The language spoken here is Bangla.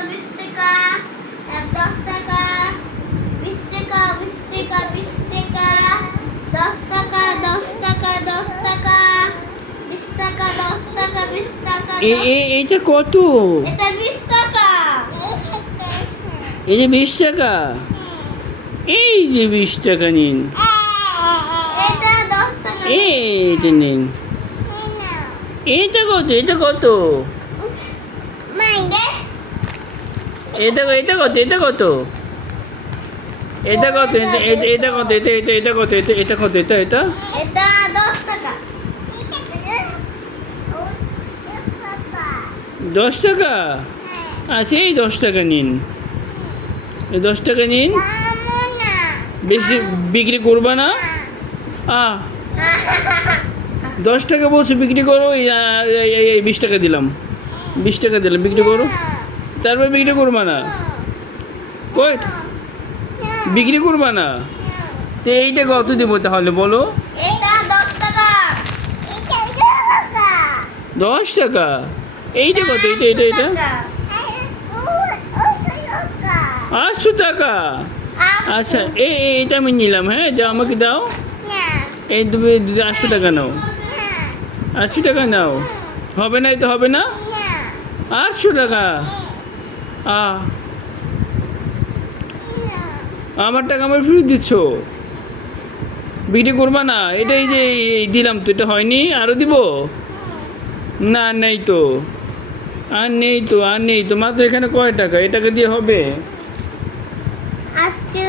টাকা 20 টাকা 10 টাকা 20 টাকা 20 টাকা 20 টাকা 10 টাকা 10 টাকা 10 টাকা 20 টাকা 10 টাকা 20 টাকা এইটা কত? এটা 20 টাকা। এই যে 20 টাকা, এই যে 20 টাকা নিন, এটা 10 টাকা। এইটা নিন। এইটা কত? এটা কত? মাইন্ডে এটা এটা কত? এটা কত? এটা কত? এটা কত? এটা কত? এটা কত? এটা এটা 10 টাকা। 10 টাকা? আচ্ছা, এই 10 টাকা নিন, এই 10 টাকা নিন। বেশি বিক্রি করবা না? 10 টাকা বলছো বিক্রি করো, এই 20 টাকা দিলাম, 20 টাকা দিলাম, বিক্রি করো। তারপর বিক্রি করবা না? কই বিক্রি করবা না? তো এইটা কত দেবো তাহলে বলো? এটা 10 টাকা। 10 টাকা? এইটা কত? এটা 800 টাকা? আচ্ছা, এইটা আমি নিলাম। হ্যাঁ, যা আমাকে দাও। এই তুমি 800 টাকা নাও, 800 টাকা নাও। হবে না? এটা হবে না? 800 টাকা? আমার টাকা আমার ফেরত দিচ্ছ, বিক্রি করবা না? এটাই যে দিলাম তো, এটা হয়নি? আরও দিব? না, নেই তো, আর নেই তো, আর নেই তো। মাত্র এখানে কয় টাকা? এ টাকা দিয়ে হবে? আজকের